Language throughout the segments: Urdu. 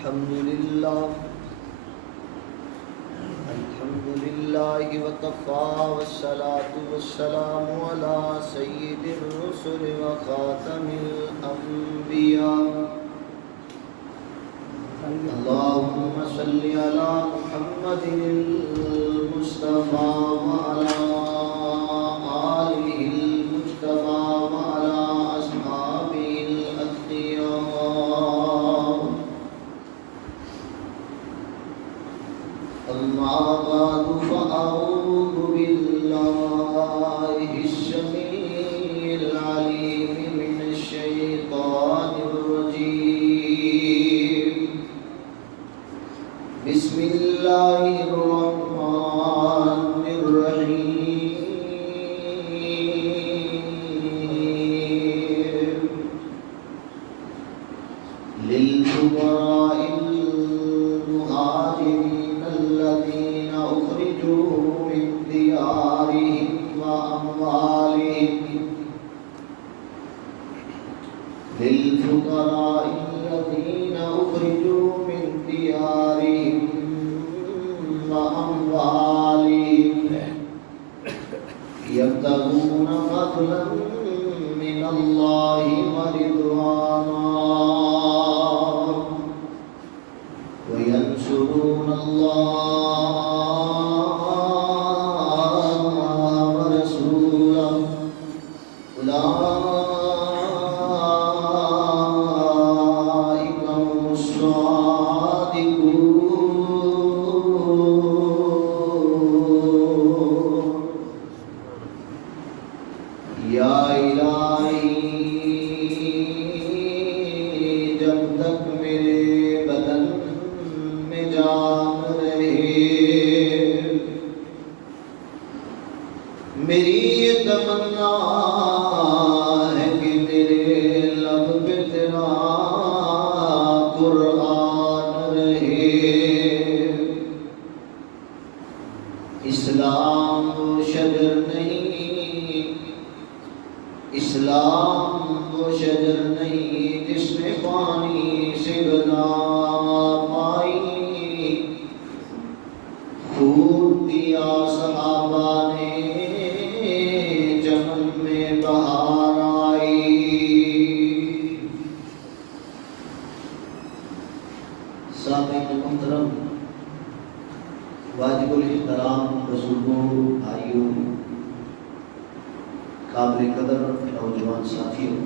الحمد لله وكفى والصلاة والسلام على سيد الرسل وخاتم الأنبياء اللهم صل على محمد المصطفى وعلى آله المجتبى وعلى أصحابه الأتقياء أما بعد فأعوذ بالله السميع العليم من الشيطان الرجيم بسم الله الرحمن الرحيم للفقراء المهاجرين الذين أخرجوا من ديارهم وأموالهم للفقراء الذين أخرجوا من ديارهم وأموالهم يبتغون فضلا من الله ورضوانا وينصرون الله ورسوله أولئك هم الصادقون یا الہی جب تک میرے بدن میں جان رہے میری یہ تمنا ہے کہ میرے لب پہ تیرا قرآن رہے اسلام وہ شجر نہیں اسلام وہ شجر نہیں جس نے پانی سے غذا پائی خون دیا صحابہ نے چمن میں بہار آئی سامعین محترم واجب الاحترام بزرگوں بھائیوں قابل قدر نوجوان ساتھیوں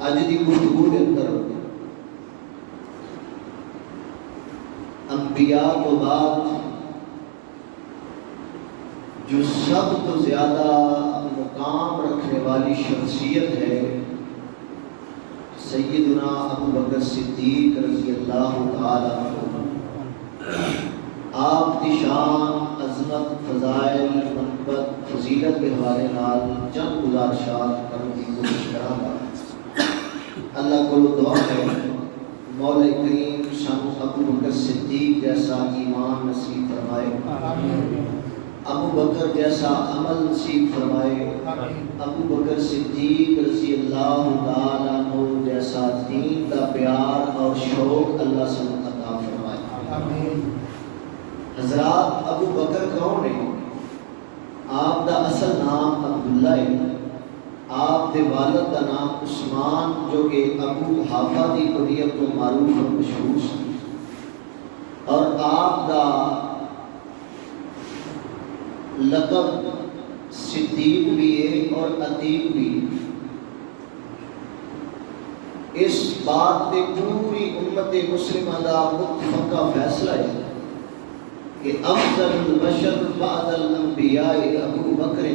اج دی گفتگو کے اندر انبیاء تو بعد جو سب تو زیادہ مقام رکھنے والی شخصیت ہے سیدنا ابو بکر صدیق رضی اللہ تعالی عنہ آپ کی شان عظمت فضائل منقبت فضیلت کے حوالے نال چند گزارشات کرنے کی کوشش کروں گا اللہ کو دعا ہے مولا کریم شان ابو بکر صدیق جیسا ایمان نصیب فرمائے ابو بکر جیسا عمل نصیب فرمائے ابو بکر صدیق رضی اللہ تعالی عنہ جیسا دین کا پیار اور شوق اللہ سے عطا فرمائے حضرات ابو بکر کون ہے آپ دا اصل نام عبداللہ ہے آپ دے والد دا نام عثمان جو کہ ابو حافہ دی کنیت تو معروف اور مشہور ہے اور آپ دا لقب صدیق بھی ہے اور عتیق بھی اس بات پہ پوری امت مسلمہ دا متفقہ فیصلہ ہے کہ افضل البشر بعد الانبیاء ابو بکر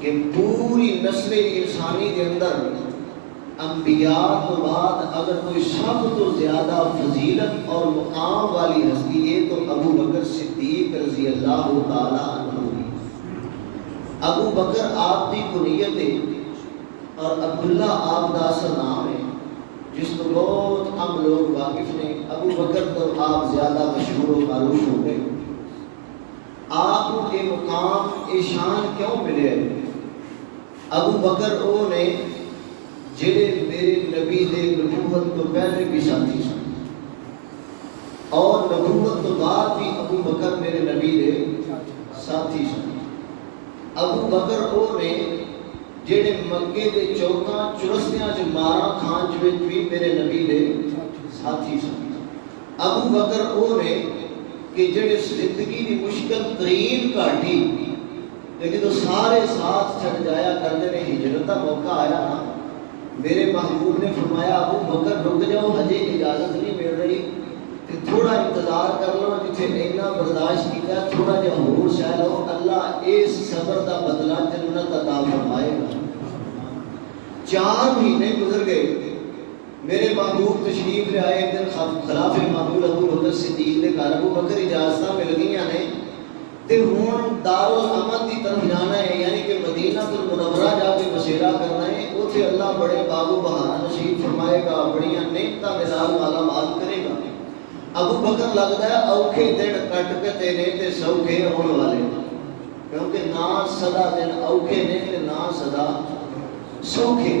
کہ پوری نسل انسانی کے اندر انبیاء تو بعد اگر کوئی سب تو زیادہ فضیلت اور مقام والی ہستی ہے تو ابو بکر صدیق رضی اللہ تعالی عنہ ہے ابو بکر آپ کی کنیت ہے اور عبداللہ آپ کا اصل نام ہے جس کو بہت عام لوگ واقف نے ابو بکر تو آپ زیادہ مشہور و معروف ہو گئے آپ کو یہ مقام یہ شان کیوں ملے ابو بکر وہ نے جڑے میرے نبی دے نبوت تو پہلے بھی ساتھی سن اور نبوت تو بعد بھی ابو بکر میرے نبی دے ساتھی سن۔ ابو بکر وہ نے جڑے مکے دے چوکاں چرستیاں چ ماراں کھان چ بھی میرے نبی دے ساتھی سن۔ ابو بکر وہ نے کہ جڑے زندگی دی مشکل ترین گھاٹی لیکن تو سارے ساتھ چھڑ جایا کرتے نے، ہجرت کا موقع آیا نا، میرے محبوب نے فرمایا ابو بکر رک جاؤ، ہجے اجازت نہیں مل رہی، تھوڑا انتظار کر لو، جتھے اتنا برداشت کیا تھوڑا جہا ہور سہ لو، اللہ اس صبر کا بدلہ جنت عطا فرمائے گا۔ 4 مہینے گزر گئے، میرے محبوب تشریف لے آئے، ایک دن خلاف معمول ابو بکر صدیق دے گھر ابو بکر اجازت مل گئیاں نے تے ہن دارالامن دی طرف جانا ہے، یعنی کہ مدینہ المنورہ جا کے بسیرا کرنا ہے، اوتھے اللہ بڑے باغ و بہار نصیب فرمائے گا، بڑیاں نعمتاں دے نال مالا مال کرے گا۔ ابو بکر لگدا ہے اوکھے دن کٹ کے تیرے تے سوکھے ہون والے، کیونکہ نہ سدا دن اوکھے نے تے نہ سدا سوکھے۔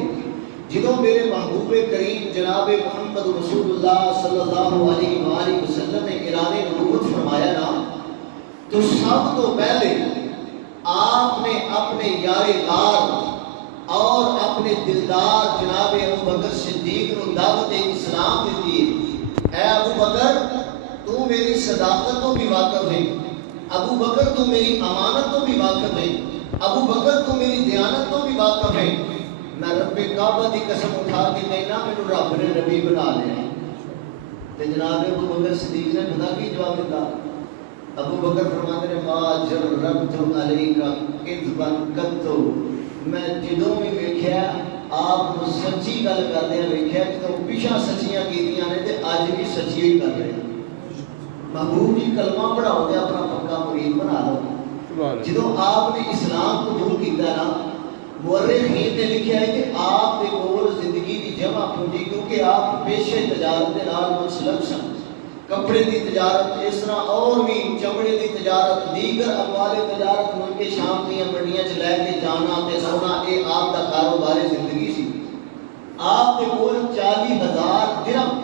جدوں میرے محبوب کریم جناب محمد رسول اللہ صلی اللہ علیہ وآلہ وسلم نے اعلان نبوت فرمایا نا، تو سب تو پہلے آپ نے اپنے یار غار اور اپنے دلدار جناب ابو بکر صدیق کو دعوت اسلام دیتی ہے۔ اے ابو بکر تو میری صداقت تو بھی واقف ہے، ابو بکر تو میری امانت تو بھی واقف ہے، ابو بکر تو میری دیانت تو بھی واقف ہے، میں رب کعبہ دی قسم اٹھا کے کہنا مینوں رب نے نبی بنا لیا۔ تے جناب ابو بکر صدیق نے پتہ کی جواب دیتا؟ ابو بکر فرماتے ہیں ما جربت علیک کذبا قط، میں جدوں بھی ویکھیا آپ کو سچی گل کردے ویکھیا، جدوں پیچھے سچیاں کیتیاں نے تے اج بھی سچی ہی کر رہے ہیں۔ محبوب جی کلمہ پڑھاؤ تے اپنا پکا مرید بنا لو۔ جدوں آپ نے اسلام قبول کیتا نا، مورخین نے لکھا ہے کہ آپ کے کول زندگی دی جمع پونجی، کیونکہ آپ پیشے تجارت دے نال منسلک سن، کپڑے دی تجارت، اس طرح اور بھی چمڑے دی تجارت، دیگر اموال تجارت، ملک شام دی منڈیاں چ لے کے جانا تے سونا، اے آپ دا کاروبار زندگی سی۔ آپ کے کول 40,000 درہم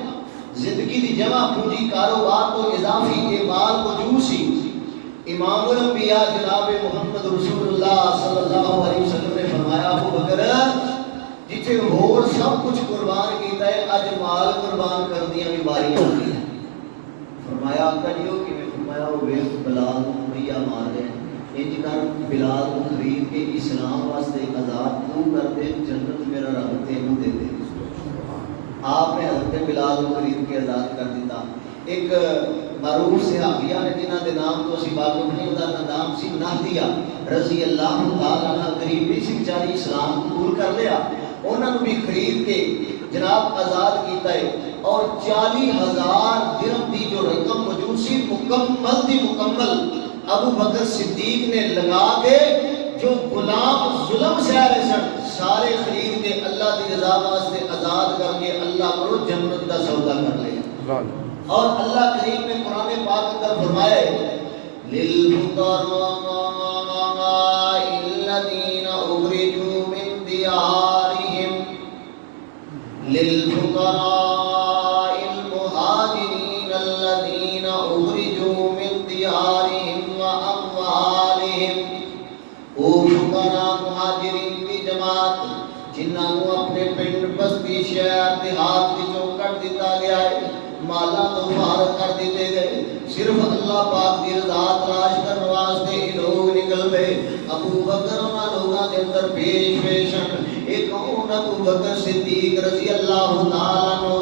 زندگی دی جمع پونجی، کاروبار تو اضافی اے مال موجود سی۔ امام الانبیاء جناب محمد رسول اللہ صلی اللہ علیہ وسلم نے فرمایا ابو بکر جتھے ہور سب کچھ قربان کیتا ہے، اج مال قربان کر دیاں بھی باریاں ہوئی ہیں۔ فرمایا آقا جی ہو کہ میں فرمایا وہ ویخ بلال مڑیا مار دے، انج کر بلال کو خرید کے اسلام واسطے آزاد تو کر دے، جنت میرا رب تینوں دے دے۔ آپ نے حضرت بلال کو خرید کے آزاد کر دیتا۔ ایک معروف صحابیہ نے جنہاں دے نام تو اسی واقف نہیں ہوتا، نام سی نہدیہ رضی اللہ تعالیٰ عنہ، قریبی سے بیچاری اسلام قبول کر لیا، انہوں نے بھی خرید کے جناب آزاد کیتا ہے، اور 40,000 درہم دی جو رقم موجود سی مکمل دی مکمل ابو بکر صدیق نے لگا کے جو غلام ظلم سے آ رہے سن سارے خرید کے اللہ دی رضا واسطے آزاد کر کے اللہ کو جنت دا سودا کر لیا۔ اور اللہ کریم نے قرآن پاک اندر فرمایا ہے للفقراء الذین اخرجوا من دیارہم للفقراء المہاجرین الذین اخرجوا من دیارہم واموالہم، او فقراء مہاجرین کی جماعت جنہاں کو اپنے پنڈ بستی شہر دیہات وچوں کٹ دیتا گیا ہے، مالا تو فارغ کر دیتے گئے، صرف اللہ پاک کی رضا تلاش کرنے واسطے یہ لوگ نکل گئے۔ ابو بکر انہاں لوگاں دے اندر پیشن ایک کون ابو بکر صدیق رضی اللہ تعالیٰ عنہ،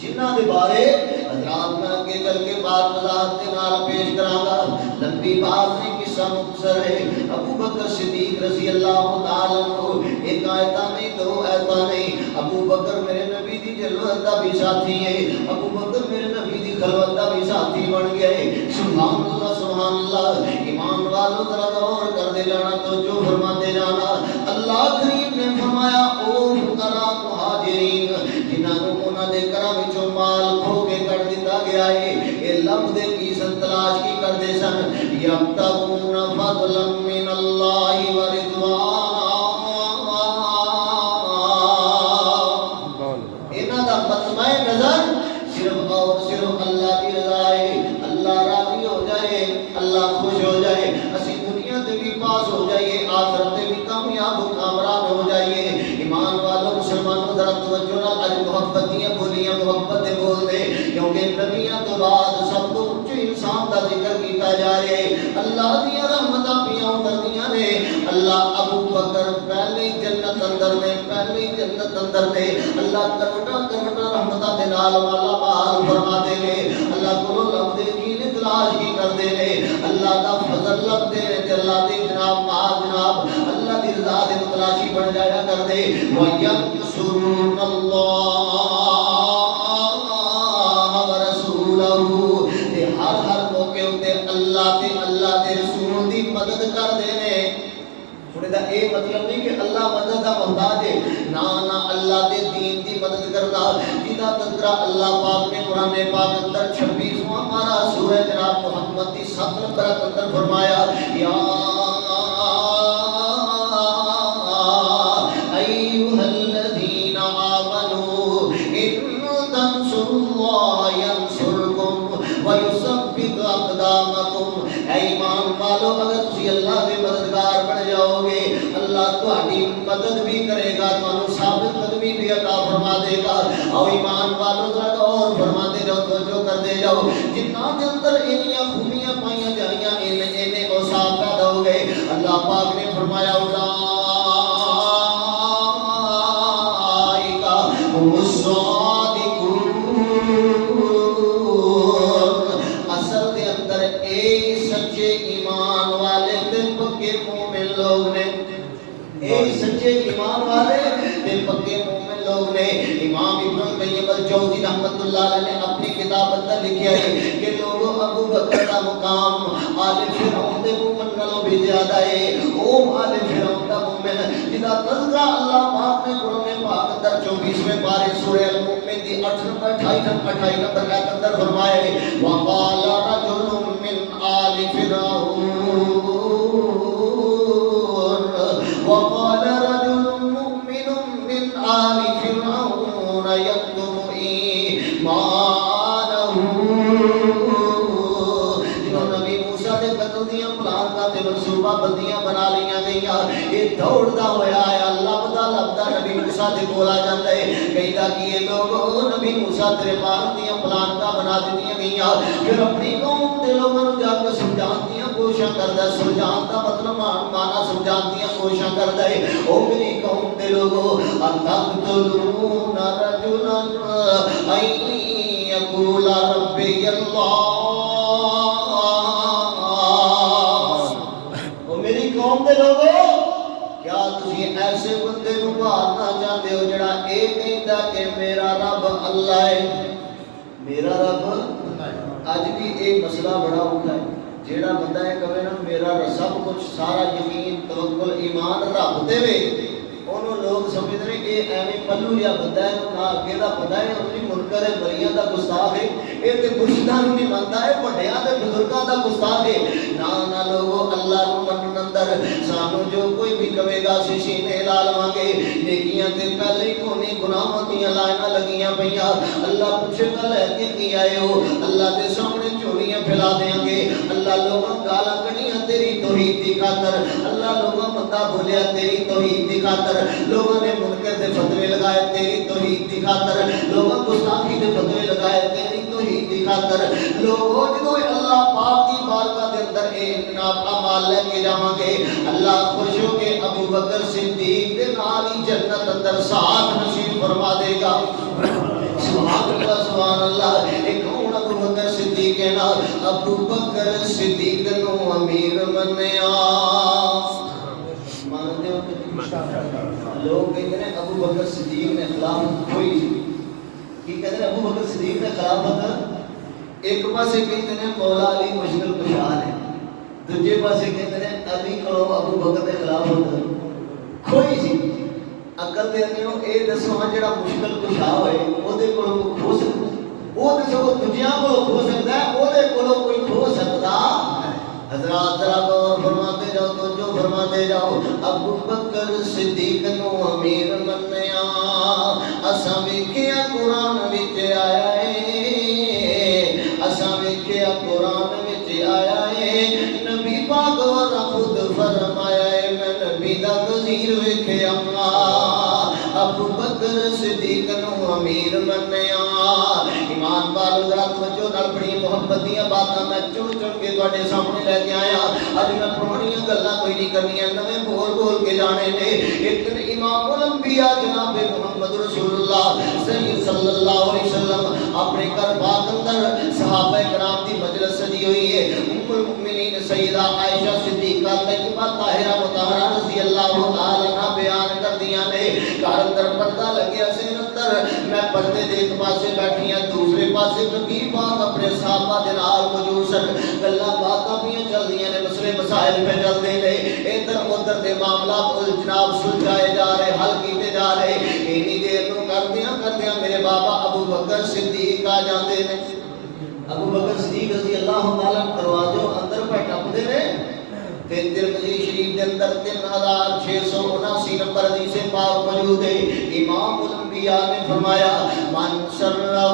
جنہاں دے بارے حضرات میں آگے چل کے بات وضاحت کے نال پیش کراں گا، لمبی بات نہیں قصہ مختصر ہے۔ ابو بکر صدیق رضی اللہ تعالیٰ عنہ ایک آیتہ نہیں دو آیتہ نہیں، ابو بکر میرے نبی دی جلوت دا بھی ساتھی ہے، ابو بکر میرے نبی دی خلوت دا بھی ساتھی بن گئے۔ سبحان اللہ سبحان اللہ، ایمان والو ذرا غور کر دے جانا، توجہ فرما دے جانا۔ اللہ کریم نے فرمایا او فقراء مہاجرین جنہاں کو انہاں دے گھراں وچوں مال کھو کے کر دتا گیا ہے، اے لب دے کی سن تلاش کی کردے سن، یبتغون فضلا من اللہ ورضوانا، محبت دیا بولیاں محبت دے بول دے کیونکہ نبیاں تو بعد سب تو اونچے انسان دا ذکر کیتا جا رہا ہے اللہ دیا رحمتاں پیاں اتردیاں نے اللہ ابو بکر پہلے جنت اندر نے پہلے جنت اندر نے اللہ کروٹا کروٹا رحمتاں دے نال والا مال فرما دے نے اللہ کو لب دے جی تلاش کی کر دے نے اللہ دا فضل لب دے نے تے اللہ دی جناب جناب اللہ دی رضا دے متلاشی بن جایا کر دے وَيَنْصُرُونَ اللَّهَ وَرَسُولَهُ تے ہر موقع تے اللہ دے رسول دی مدد کر دے نے ہن دا اے مطلب نہیں کہ اللہ مدد دا محتاج ہے نا اللہ دے دین دی مدد کردا جدا تذکرہ اللہ پاک نے قرآن پاک اندر 26واں پارہ سورہ جناب محمد دی 7 نمبر اندر فرمایا یا ایھا الذین آمنوا ان تنصروا اللہ ینصرکم ویثبت اقدامکم اے ایمان والو اگر تسی اللہ دے مددگار بن جاؤ گے اللہ تہاڈی مدد بھی کرے گا تانوں ثابت قدمی بھی عطا فرما دے گا اور ایمان والو ذرا غور فرماتے جاؤ توجہ کرتے جاؤ جتنا دے اندر انیاں خوبیاں پائیاں جائیاں انہیں اوصاف پیدا ہو گئے اللہ پاک نے فرمایا اولئک هم الصادقون اصل دے اندر اے سچے ایمان والے تے پکے مومن لوگ نے اے سچے ایمان والے تے پکے مومن لوگ نے امام ابن القیم الجوزی رحمت اللہ علیہ نے اپنی کتاب اندر لکھیا ہے کہ لوگوں ابو بکر کا مقام آل فرعون دے مومن نالوں بھی زیادہ ہے او آل فرعون دا مومن جدا تذکرہ اللہ پاک نے قرآن پاک اندر 24ویں پارے سورہ المؤمن دی 8 نمبر 28 نمبر آیت اندر فرمایا ہے وقال رجل من آل فرعون وقال رجل مؤمن من آل فرعون يكتم ایمانه جنہوں نبی موسیٰ دے قتل دیاں پلان کا تے منصوبہ بندیاں بنا لیاں گئیاں یہ دوڑدا ہویا ہے لبدا لبدا نبی موسیٰ دے کولا جاندا ہے کہیدا کہ یہ لوگ نبی موسیٰ تیرے پار دیاں پلان کا بنا دتیاں گئیاں پھر اپنی قوم دے لوگوں نوں جا کے سمجھان دیاں کوششاں کردا سمجھان دا مطلب مانا سمجھان دیاں کوششاں کردا ہے او میری قوم دے لوگوں اتقتلون رجلا ان یقول ربی اللہ او میری قوم دے لوگوں کیا تسی ایسے بندے نوں مارنا چاہتے ہو جڑا اے کہندا کہ میرا رب اللہ ہے میرا رب اج بھی ایک مسئلہ بڑا ہوتا ہے جیڑا بندہ ہے کہے نا میرا سب کچھ سارا یقین توکل ایمان رب تے وے انہوں لوگ سمجھتے ہیں کہ ایویں پلو یا بندہ ہے نہ اگے دا پتہ ہے اپنی منکر ہے بریاں دا گستاخ ہے اے تے مرشداں نوں نہیں مندا ہے بڑیاں تے بزرگاں دا گستاخ ہے نہ لوگو اللہ نوں منن اندر سانو جو کوئی بھی کہے گا اسی سینے لا لواں گے نیکیاں تے پہلے ہی کونی گناہاں دیاں لائناں لگیاں پیاں اللہ پوچھے گا لے کے کی آئے ہو اللہ دے سامنے چوڑیاں پھیلا دیاں گے اللہ لوگاں گالاں کڈیاں تیری توحید دی خاطر اللہ لوگاں بندہ بولیا تیری توحید دی خاطر لوگوں نے منکر دے فتوے لگائے تیری توحید دی خاطر لوگوں گستاخی دے فتوے لگائے تیری توحید دی خاطر لوگوں جدوں اللہ پاک دی بارگاہ دے اندر اے جناب اعمال لے کے جاواں گے اللہ خوش ہو کے ابو بکر صدیق دے نال ہی جنت اندر ساتھ نصیب فرما دے گا سبحان اللہ ایک کون ابو بکر صدیق ہے نا ابو بکر صدیق نو امیر منیا مانتے ہو لوگ کہتے ہیں ابو بکر صدیق نے خلافت کوئی کی کہتے ہیں ابو بکر صدیق نے خلافت ایک پاسے کہتے ہیں مولا علی مشکل کشا ہے دوسرے پاسے کہتے ہیں علی کرو ابو بکر نے خلافت کوئی سی عقل دے دیو اے دسو ہاں جڑا مشکل کشا ہوئے او دے کولوں کھو سکدا او دسو دنیا کولوں کھو سکدا ہے او دے کولوں کوئی کھو سکدا حضرات ذرا غور فرماتے جاؤ توجہ فرماتے جاؤ ابو بکر صدیق نو امیر منیا اساں ویکھیا قرآن وچ آیا ہے اساں ویکھیا قرآن وچ آیا ہے نبی پاک ور خود فرمایا ہے میں نبی دا وزیر ویکھیا ابو بکر بکر صدیق نو امیر منیا ایمان والو ذرا توجہ نال بڑی محبت دیاں باتاں میں چن چن کے تواڈے سامنے لے کے آیا اج میں پرانیاں گلاں کوئی نہیں کرنیاں نویں بول بول کے جانے نے ایک دن امام الانبیاء جناب محمد رسول اللہ سید صلی اللہ علیہ وسلم اپنے گھر پاک اندر صحابہ کرام دی مجلس سجی ہوئی ہے ام المؤمنین سیدہ عائشہ صدیقہ طیبہ طاہرہ مطہرہ رضی اللہ تعالی عنہ بیان کر دیاں نے گھر اندر پردہ لگیا سے اندر میں پردے دے ایک پاسے بیٹھی ہوں دوسرے پاسے نبی پاک اپنے صحابہ دے نال موجود سن گلاں باتاں بھی چل دیاں نے مسئلے مسائل پہ چلدے نے ادھر ادھر دے معاملات جناب سلجھائے جا رہے حل کیتے جا رہے اینی دیر نوں کردیاں میرے بابا ابو بکر صدیق آ جاندے نے ابو بکر صدیق رضی اللہ تعالی دروازوں اندر پہ ٹپدے نے تے ترمذی شریف دے اندر 3679 نمبر حدیث پاک موجود ہے امام الانبیاء نے فرمایا من شرہ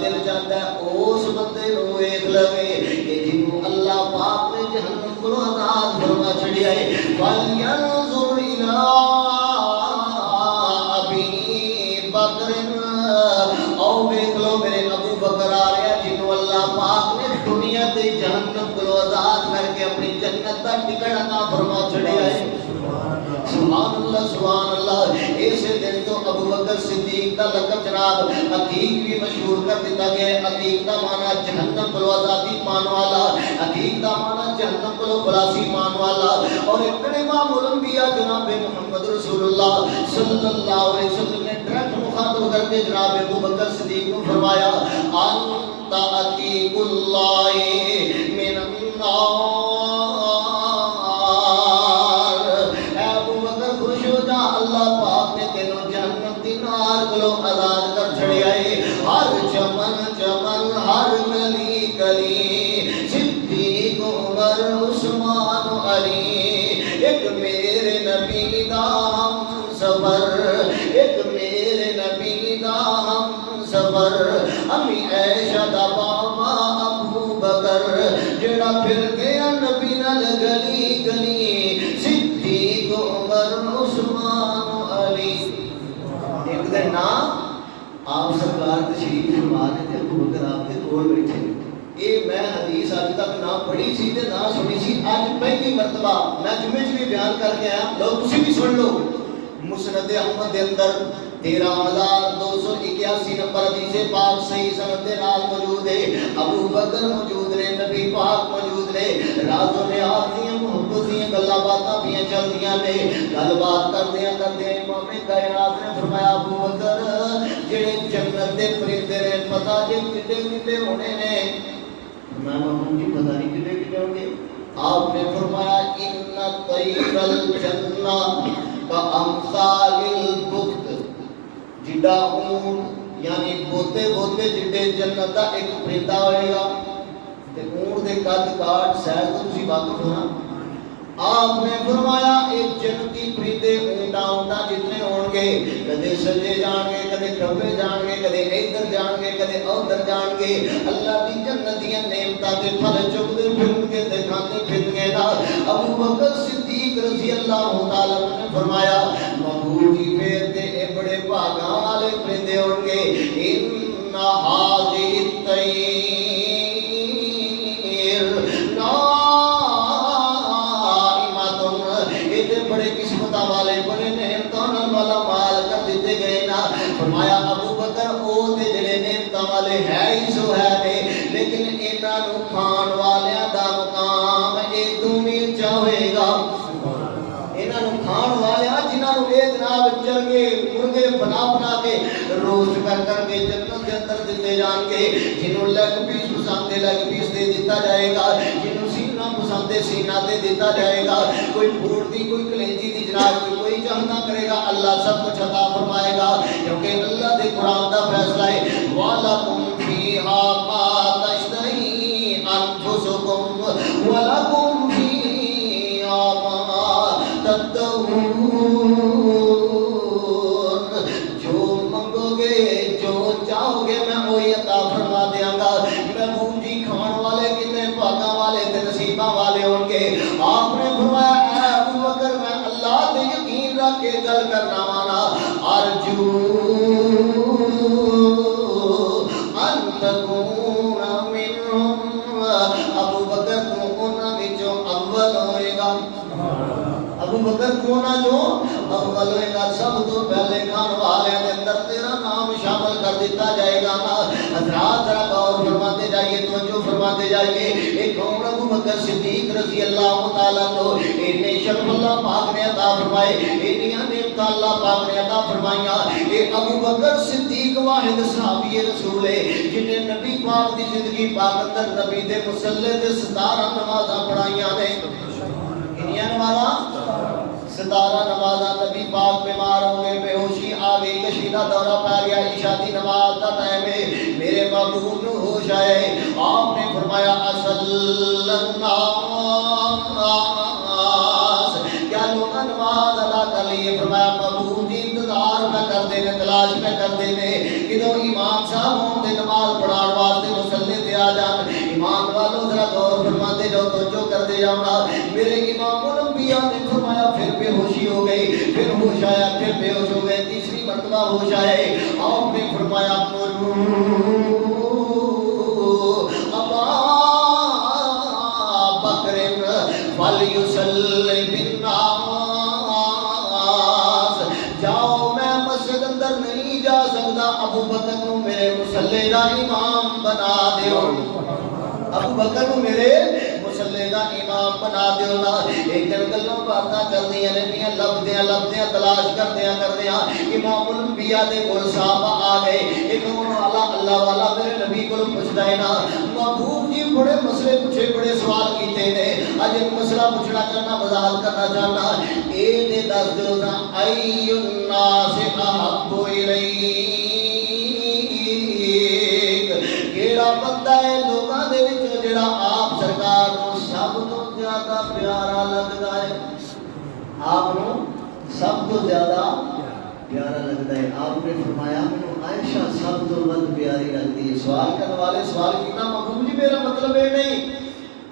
دل چاہتا ہے اس بندے نو ویکھ لوے کہ جنوں اللہ پاک نے جہنم کو آزاد فرما چھڑیا ہے فَلْيَنْظُرْ إِلَىٰ أَبِي بَكْرٍ او ویکھ لو میرے ابو بکر آ رہا جنوں اللہ پاک نے دنیا تے جہنم کو آزاد کر کے اپنی جنت دا ٹکٹ عطا فرما چھڑیا ہے سبحان اللہ ایسے دن تو ابو بکر صدیق کا لقب جناب عتیق بھی مشہور کر دیتا گیا ہے عتیق کا معنی جہنم کو آزادی پان والا عتیق کا معنی جہنم کو خلاصی پان والا اور ابن امام الانبیاء جناب محمد رسول اللہ صلی اللہ علیہ وسلم نے ڈائریکٹ مخاطب کر کے جناب ابو بکر صدیق کو فرمایا انت عتیق اللہ من النار امی عائشہ دا بابا ابو بکر جڑا پھر گیا نبی نال گلی گلی صدیق عمر عثمان علی ایک دن نا آپ سرکار تشریف فرما رہے تھے ابو بکر آپ کے کول بیٹھے یہ میں حدیث اج تک نہ پڑھی سی تے نہ سنی سی اج پہلی مرتبہ میں جمعے بھی بیان کر کے آیا لو تسی بھی سن لو مسند احمد دے اندر 13281 نمبر حدیث پاک صحیح سند دے نال موجود ہے ابو بکر موجود نے نبی پاک موجود نے رازوں نے آپ دی محبت دی گلاں باتاں بھی چلدیاں نے گل بات کردیاں امام کائنات نے فرمایا ابو بکر جڑے جنت دے پرندے نے پتہ جے کتے کتے ہونے نے میں محمود جی پتہ نہیں کتے کتے ہوں گے آپ نے فرمایا ان طیر الجنہ کامثال البخت جڑا اونٹ یعنی بوتے بوتے جڑے جنت دا ایک پرندہ ہوئے گا تے اونٹ دے قد کاٹ سائز تو تسی واقف ہونا آپ نے فرمایا ایک جنتی پرندے اونٹا جتنے ہون گے کدے سجے جان گے کدے کھبے جان گے کدے ادھر جان گے کدے ادھر جان گے اللہ دی جنت دی نعمتاں تے پھل چکدے پھرن گے تے کھاندے پھرن گے نا ابو بکر صدیق رضی اللہ تعالی عنہ نے فرمایا محبوب جی پھر تے اے بڑے بھاگاں والے پرندے ہون گے ان ہاذی الطیر فرمایا ابو بکر او تے جڑے نعمتاں والے ہے ہی سو ہے نے لیکن انہاں نو کھان والیاں دا مقام اے دوویں اونچا ہوئے گا انہاں نو کھان والیاں جنہاں نو اے جناب چرگے مرغے بنا بنا کے روسٹ کر کے جنت دے اندر دتے جان گے جنوں لیگ پیس پسند لیگ پیس دے دتا جائے گا جنوں سینہ پسند سینہ دے دتا جائے گا کوئی بھوڑ دی کوئی کلیجی دی جناب کوئی چاہ رحمت کرے گا اللہ سب کچھ عطا فرمائے گا، کیونکہ اللہ دے قرآن دا فیصلہ ہے وَلَكُمْ فِيهَا مَا تَشْتَهِي أَنفُسُكُمْ وَلَكُمْ فِيهَا مَا تَدَّعُونَ۔ جو منگو گے جو چاہو گے میں وہی عطا فرما دیاں گا۔ محبوب جی کھان والے کتنے بھاگاں والے تے نصیباں والے ہون گے۔ آپ نے فرمایا اے ابو بکر میں اللہ تے یقین رکھ کے گل کرنا وانا ارجو ان تکون منہم، ابو بکر تو انہاں وچوں اول ہوئے گا، ابو بکر تو انہاں جو اول ہوئے گا۔ سب تو پہلے کھان والے دے اندر تیرا نام شامل کر دیتا جائے گا نا۔ حضرات ذرا غور فرماتے جائیے، توجہ فرماتے جائیے۔ ایک کون ابو بکر صدیق رضی اللہ تعالیٰ عنہ، انہیں شرف اللہ پاک نے عطا فرمائے، انہیں نعمت اللہ پاک نے عطا فرمائیاں۔ ایک ابو بکر صدیق واحد صحابی رسول ہے جنہیں نبی پاک دی زندگی پاک اندر نبی دے مصلی تے 17 نمازاں پڑھائیاں نے۔ کنیاں نمازاں؟ 17 نمازاں۔ نبی پاک بیمار ہو گئے، بے ہوشی آ گئی، کشیدہ دورہ پا گیا، عشاء دی نماز دا ٹائم ہے، میرے محبوب نو ہوش آئے، آپ نے فرمایا اصل الناس، کیا لوگ نماز ادا کر لیے؟ فرمایا محبوب جی انتظار میں کر دینے، تلاش میں کر دینے کدوں امام صاحب ہوں تے نماز پڑھان واسطے مصلی تے آ جان۔ امام والوں ذرا غور فرماتے جاؤ، توجہ کرتے جاؤ نا۔ میرے امام الانبیاء نے فرمایا پھر بے ہوشی ہو گئی، پھر ہوش آیا، پھر بے ہوش ہو گئے، تیسری مرتبہ ہوش آئے، آپ نے فرمایا ابا بکر فلیصلی بالناس، جاؤ میں مسجد اندر نہیں جا سکتا، ابو بکر کو میرے مصلی دا امام بنا دیو، ابو بکر کو میرے مصلی دا امام بنا دیو نا۔ ایک دن گلوں باتاں چلدیاں رہندیاں، لبدیاں تلاش کردیاں امام الانبیاء دے کول صحابہ آ گئے۔ ایک والا اللہ والا میرے نبی کو پوچھدا ہے نا محبوب جی بڑے مسئلے پوچھے، بڑے سوال کیتے نے، اج ایک مسئلہ پوچھنا چاہنا، وضاحت کرنا چاہنا، اے دے دس دیو نا ای الناس احب الیک، کیڑا بندہ ہے لوکاں دے وچوں جڑا آپ سرکار نو سب تو زیادہ پیارا لگدا ہے، آپ نو سب تو زیادہ پیارا لگتا ہے؟ آپ نے فرمایا مینوں عائشہ سب تو ود پیاری لگتی ہے۔ سوال کرنے والے سوال کیتا محبوب جی میرا مطلب یہ نہیں،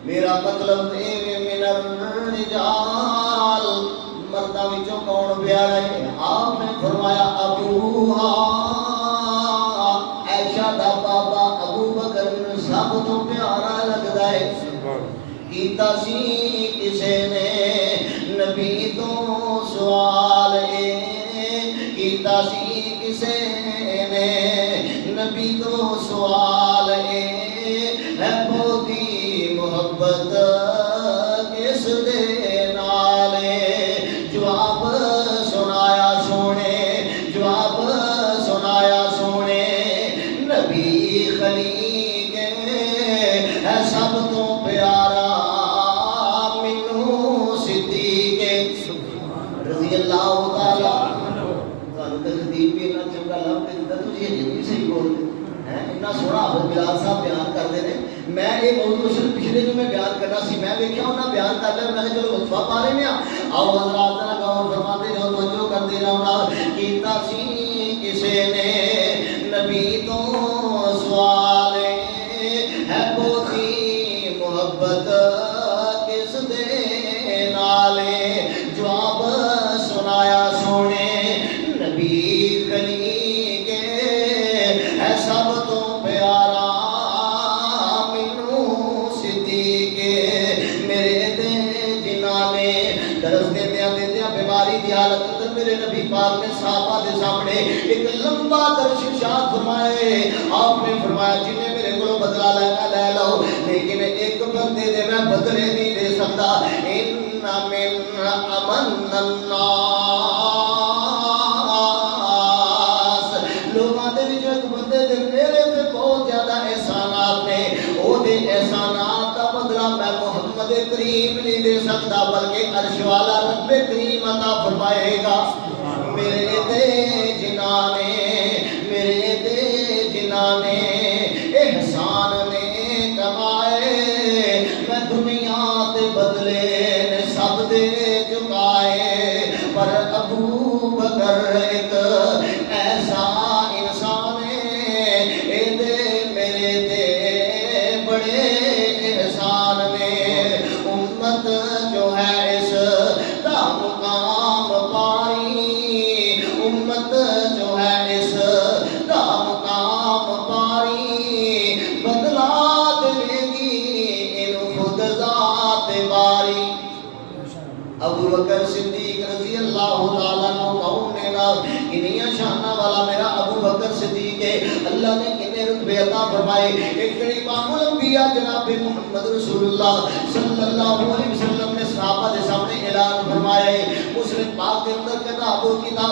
میرا مطلب اے من الرجال، مرداں وچوں کون پیارا ہے؟ آپ نے فرمایا ابوہا، عائشہ دا بابا ابو بکر سب تو پیارا لگتا ہے۔ کیتا سی کسے نے نبی تو سوال کیتا سی کسے نے نبی تو سوال ہے بہتی محبت کس دے نالے، جواب سنایا سونے، جواب سنایا سونے، نبی خلیق ہے سب تو پیارا، مینوں صدیق رضی اللہ تعالیٰ تخدیب بھی اتنا چنگا لب کے دیتا، تجھے یہ بھی صحیح بولتے ہیں، اتنا سونا حافظ بلال صاحب بیان کرتے ہیں۔ میں یہ موضوع صرف پچھلے جو میں بیان کرنا سی، میں دیکھا انہاں بیان کر لیا، میں نے چلو وقفہ پا رہے ہیں، آؤ حضرات ذرا غور فرماتے جاؤ، توجہ کرتے جاؤ نا۔ کیتا سی کسے نے نبی تو سوال ہے بہتی محبت کس دے نالے، جواب سنایا سونے، نبی خلیق ہے سب تو پیارا، مینوں صدیق میرے دے جنہاں نے درس دیندیاں بیماری دی حالت اندر میرے نبی پاک نے صحابہ دے سامنے ایک لمبا درس ارشاد فرمائے۔ آپ نے فرمایا جنہیں میرے کو بدلہ لینا لے لو، لیکن ایک بندے دے میں بدلے نہیں دے سکتا۔ ان من امن الناس، لوگاں دے وچ ایک بندے دے میرے تے بہت زیادہ احسانات نے، او دے احسانات دا بدلہ میں محمد کریم نہیں دے سکتا، بلکہ عرش والا رب کریم عطا فرمائے گا۔ کے اللہ نے کتنے رتبے عطا فرمائے. ایک امام الانبیاء جناب محمد رسول اللہ صلی اللہ علیہ وسلم نے صحابہ کے سامنے اعلان فرمایا ہے. مسلم پاک کے اندر کتاب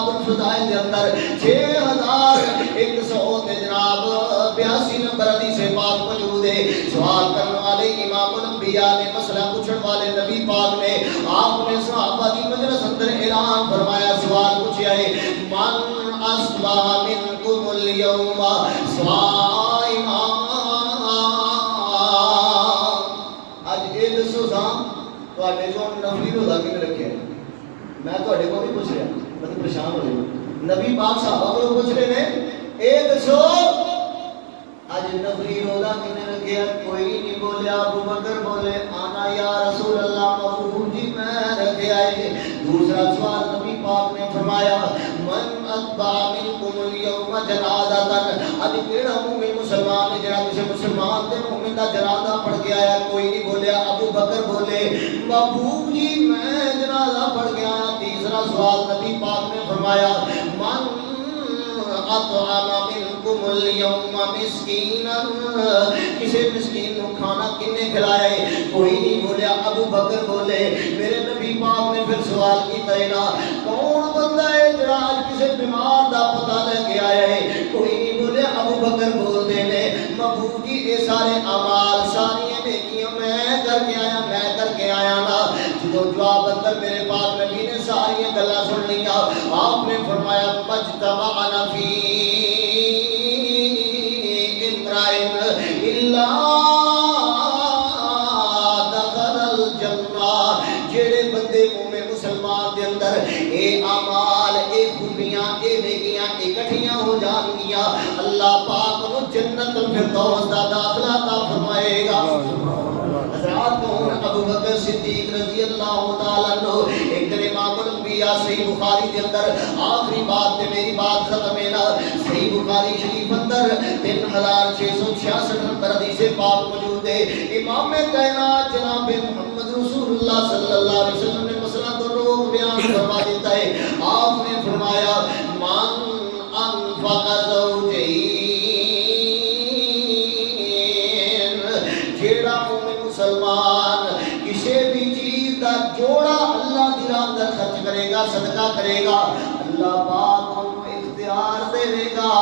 الفضائل کے اندر 6100 جناب 82 نمبر حدیث پاک موجود ہے. سوال کرنے والے امام الانبیاء نے, مسئلہ پوچھنے والے نبی پاک نے, آپ نے صحابہ کی مجلس اندر اعلان فرمایا, سوال پوچھا ہے من اصبح منکم اليوم صائما. اج یہ دسو سا تواڈے جو نفلی روزہ کنے رکھیا ہے؟ میں تواڈے کو نہیں پوچھ رہا, میں تو پریشان ہو رہا. نبی پاک صحابہ کو پوچھ رہے ہیں اے دسو اج نفلی روزہ کنے رکھیا؟ کوئی نہیں بولیا. ابو بکر بولے آنا یا رسول اللہ, ابو جی میں رکھیا ہے. دوسرا سوال نبی پاک نے فرمایا من اتبع منکم اليوم جنازہ. اج کیڑا مومن مسلمان ہے جڑا کسی مسلمان تے مومن دا جنازہ پڑھ کے آیا؟ کوئی نہیں بولیا. ابو بکر بولے ابو جی میں جنازہ پڑھ کے آیا. تیسرا سوال نبی پاک نے فرمایا من اطعم منکم اليوم مسکینا. کسی مسکین کو کھانا کنے کھلایا ہے؟ کوئی نہیں بولیا. ابو بکر بولے. میرے نبی پاک نے پھر سوال کیتا ہے نا کون بندہ ہے جڑا آج کسی بیمار دا پتہ لے کے آیا ہے؟ کوئی نہیں بولیا. ابو بکر بولتے نے ابو جی یہ سارے اعمال ساری نیکیاں میں کر کے آیا نا. جدو جواب اندر میرے پاک نبی نے ساری گلاں سن لیا, آپ نے فرمایا مجتمعنا فی امرئن الا دخل الجنہ. جڑے بندے مومن مسلمان دے اندر اے اعمال اے خوبیاں اے نیکیاں اکٹھیاں ہو جان گیاں, اللہ پاک نو جنت الفردوس دا داخلہ عطا فرمائے گا. حضرات کون؟ ابو بکر صدیق رضی اللہ تعالیٰ عنہ. ایک دن امام الانبیاء صحیح بخاری کے اندر آخری بات تے میری بات ختم ہے نا. صحیح بخاری شریف اندر 3666 نمبر حدیث پاک موجود ہے. امام کائنات جناب محمد رسول اللہ صلی اللہ علیہ وسلم نے مسئلہ تو لوگ بیان فرما دیتا ہے. آپ نے فرمایا من انفق زوجین. جیڑا مومن مسلمان کسی بھی چیز دا جوڑا اللہ دی راہ اندر خرچ کرے گا, صدقہ کرے گا, اللہ پاک ان کو اختیار دے گا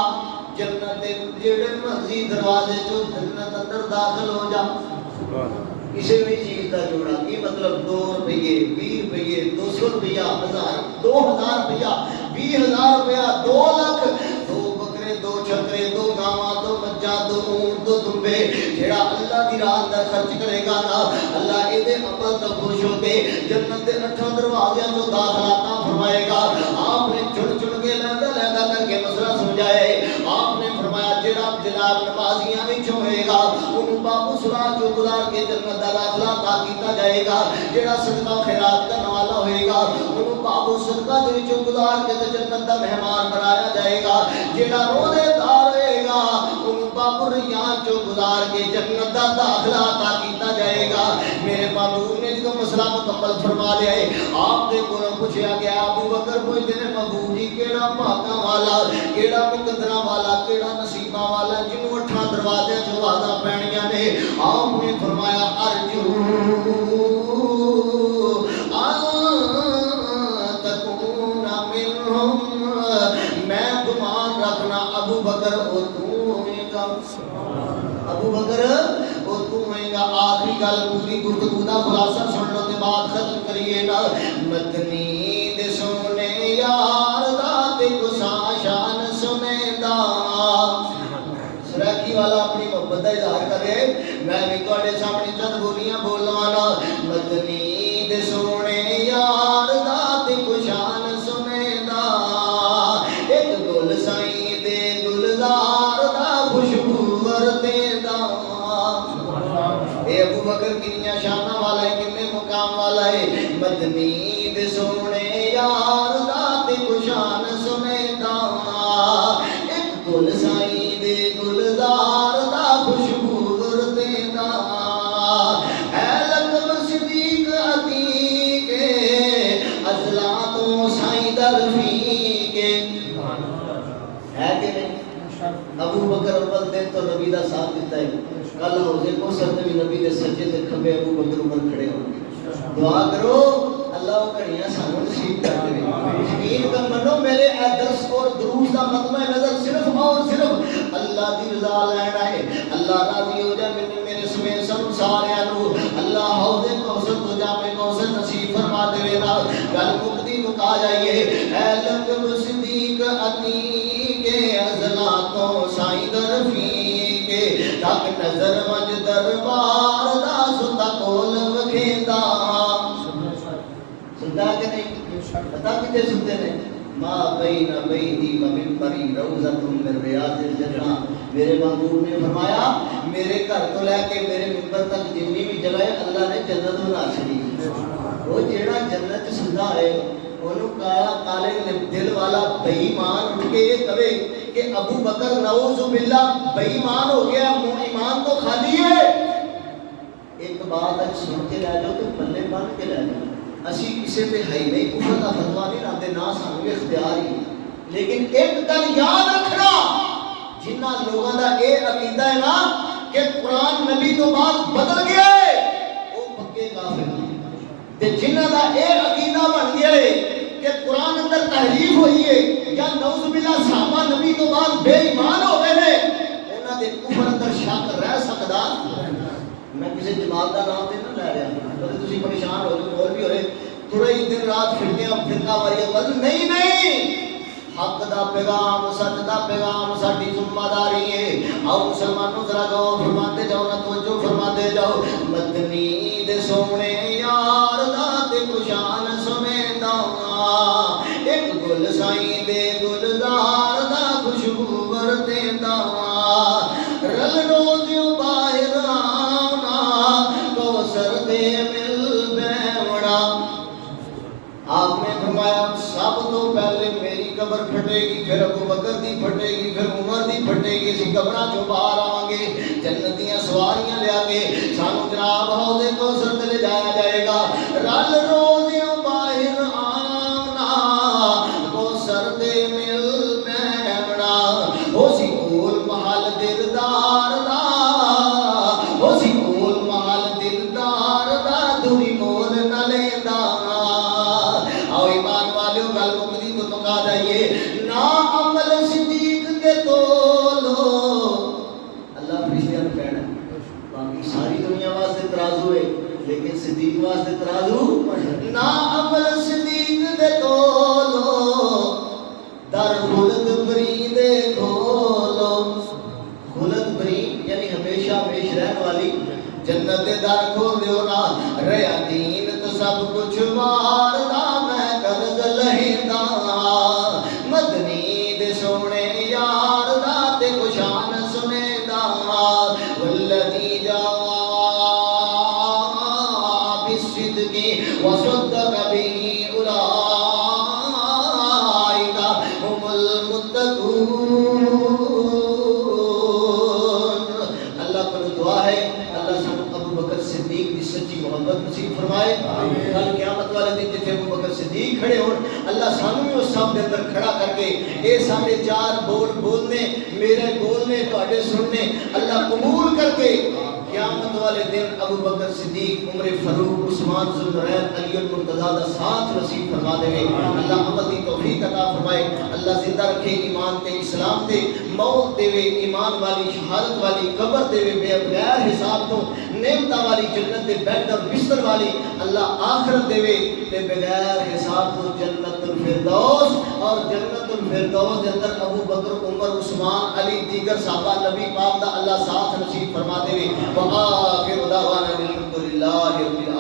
جنت دے جڑے مرضی دروازے چوں جنت اندر داخل ہو جا. کسی بھی چیز دا جوڑا کی مطلب 2 روپے 20 روپے 200 روپیہ 1000 2000 روپیہ 20000 روپیہ 2 لاکھ 2 بکرے 2 چھکرے 2 گاواں 2 مجھاں 2 اونٹ 2 دمبے جڑا اللہ دی راہ اندر خرچ کرے گا نا اللہ اے دے عمل تو خوش ہو کے جنت دے 8 دروازیاں تو داخلہ عطا فرمائے گا. آپ نے چن کے لہدا کر کے مسئلہ سمجھایا ہے. آپ نے فرمایا جڑا جناب نمازیاں وچ ہوئے گا اونوں بابو سراج جو گزار کے جنت دا داخلہ عطا کیتا جائے گا. جڑا صدقہ خیرات کرنے والا ہوئے گا اونوں بابو صدقہ دے وچوں گزار کے جنت دا مہمان بنایا جائے گا. جڑا روزے دار ہوئے گا اونوں بابو ریان چوں گزار کے جنت دا داخلہ عطا کیتا جائے گا. میرے محبوب نے جدوں مسئلہ مکمل فرما لیا ہے آپ دے کولوں پوچھا گیا. ابو بکر پوچھتے نے محبوب جی کیڑا بھاگاں والا کیڑا مقدراں والا کیڑا نصیباں والا جنوں 8 دروازے چوں وعدہ پینیاں نے؟ آپ نے فرمایا ارجو تکون منہم. میں گمان رکھنا ابو بکر او تو ہوئے گا. ابو بکر او تو ہوئے گا. آخری گل پوری گفتگو دا خلاصہ سن لو تے بات ختم کریے نا. مدنی دے سونے یار دا تے گسا شان سنے دا. سرائکی والا اپنی محبت کا اظہار کرے. میں بھی تواڈے سامنے چند بولیاں بولنا نا. مدنی دے سونے یار دا تے گشان سنے دا. ایک گل سائی دے گلزار دا خوشبو ورتے دا. اے ابو بکر کنیاں شاناں والا ہے, کنے مقام والا ہے. مدنی دے سونے یار دا تے گشان سنے دا. ایک گل سائی دے گلزار دا خوشبو ورتے دا. ہے لقب صدیق عتیق ازلا تو سائی درفی کے. ہے کہ نہیں؟ ابو بکر اول دن تو نبی دا ساتھ دیتا ہے، کل حوض کوثر تے بھی نبی دے سجدے تے کھبے ابو بکر عمر کھڑے ہوں گے۔ دعا کرو اللہ وہ گھڑیاں سانوں نصیب کر دے۔ یقین کر منو میرے اے درس اور دروس دا مطمع نظر صرف اور صرف اللہ دی رضا لینا ہے۔ اللہ راضی ہو جائے میرے سمیت سب سارے نو، اللہ حوض کوثر تو جامع کوثر نصیب فرما دے گا۔ گل مکتی مکا جائیے، اے لقب صدیق عتیق عضلاتوں سائیں درفی کے، تک نظر مج دربار دا ستا کول وکھیندا۔ سنتا کہ نہیں؟ پتا کتے سنتے ہیں؟ ما بین بیتی و منبری روضۃ من ریاض الجنہ۔ میرے محبوب نے فرمایا میرے گھر تو لے کے میرے منبر تک جتنی بھی جگہ ہے اللہ نے جنت بنا چھڑی۔ وہ جیڑا جنت سندا ہے انہوں کالا کالے دل والا بے ایمان اٹھ کے یہ کہے کہ ابو بکر نعوذ باللہ بے ایمان ہو گیا، ایمان تو خالی ہے۔ ایک بات اج سن کے لے جاؤ تو پلے بن کے لے جاؤ، اسی کسی پہ ہے نہیں کفر کا فتوا نہیں لاتے، نہ سانو اختیار ہی، لیکن ایک گل یاد رکھنا، جنہ لوگوں کا یہ عقیدہ ہے نا کہ قرآن نبی تو بعد بدل گیا ہے وہ پکے کافر ہیں، تے جنہ کا یہ عقیدہ بن گیا ہے کہ قرآن اندر تحریف ہوئی ہے یا نعوذ باللہ صحابہ نبی تو بعد بے ایمان ہو گئے ہیں، انہاں دے کفر اندر شک رہ سکدا۔ میں کسی جماعت کا نام تے نہ لے رہا کبھی تسی پریشان ہو جو اور بھی ہوئے ترئی دن رات پھرتے ہیں فرقہ واریت نہیں نہیں، حق دا پیغام سچ دا پیغام ساڈی ذمہ داری ہے۔ آؤ مسلمانوں ذرا غور فرماتے جاؤ نہ توجہ فرماتے جاؤ، مدنی دے سونے یار دا تے کشان سمیتا، ایک گل سائیں دے گلزار دا خوشبو ورتیندا، رل روزیوں باہر آنا کوثر دے مل بیوڑا۔ آپ نے فرمایا سب تو پہلے میری قبر پھٹے گی، پھر ابو بکر دی پھٹے گی، پھر عمر دی پھٹے گی، اسی قبراں چوں باہر آواں گے، جنتیاں سواریاں لیا کے سانو جناب حوض کوثر تے لے جایا جائے گا۔ رل روزیوں باہر آنا کوثر دے مل بیوڑا، ہو سی کول محل دلدار دا، ہو سی کول محل دلدار دا، دوری مول نہ لیندا۔ آؤ ایمان والیو گل مکدی تو مکا جائیے، نا عمل صدیق کے تولو، اللہ فرشتیاں نے کہنا باقی ساری دنیا واسطے ترازو ہے لیکن صدیق واسطے ترازو نا عمل صدیق کے تولو، در خلد بری دے کھولو، خلد بری یعنی ہمیشہ ہمیش رہن والی جنت دے در کھول دیو نا، ریا دین تو سب کچھ مار دا میں قرض لہندا، مدنی دے سونے یار دا تے کشان سنیدا، والذی جاء بالصدق وصدق به اولئک هم المتقون۔ اللہ پر دعا ہے اللہ سب ابو بکر صدیق کی سچی محبت نصیب فرمائے۔ کل قیامت والے دن جتنے ابو بکر صدیق کھڑے ہون اللہ سانو بھی اس صف دے اندر کھڑا کر کے اے ساڈے چار بول بولنے میرے بولنے تواڈے سننے اللہ قبول کر کے قیامت والے دن ابو بکر صدیق عمر فاروق عثمان ذو النورین علی المرتضی دا ساتھ نصیب فرما دے، اللہ عمل دی توفیق عطا فرمائے، اللہ زندہ رکھے ایمان تے اسلام تے، موت دے ایمان والی شہادت والی قبر دے بغیر حساب تو نعمتاں والی جنت دے بیڈ اور بستر والی اللہ آخرت دے تے بغیر حساب تو جنت الفردوس، اور جنت الفردوس دے اندر ابو بکر عمر عثمان علی دیگر صحابہ نبی پاک دا اللہ ساتھ نصیب فرما دے۔ وآخر دعوانا الحمدللہ رب العالمین۔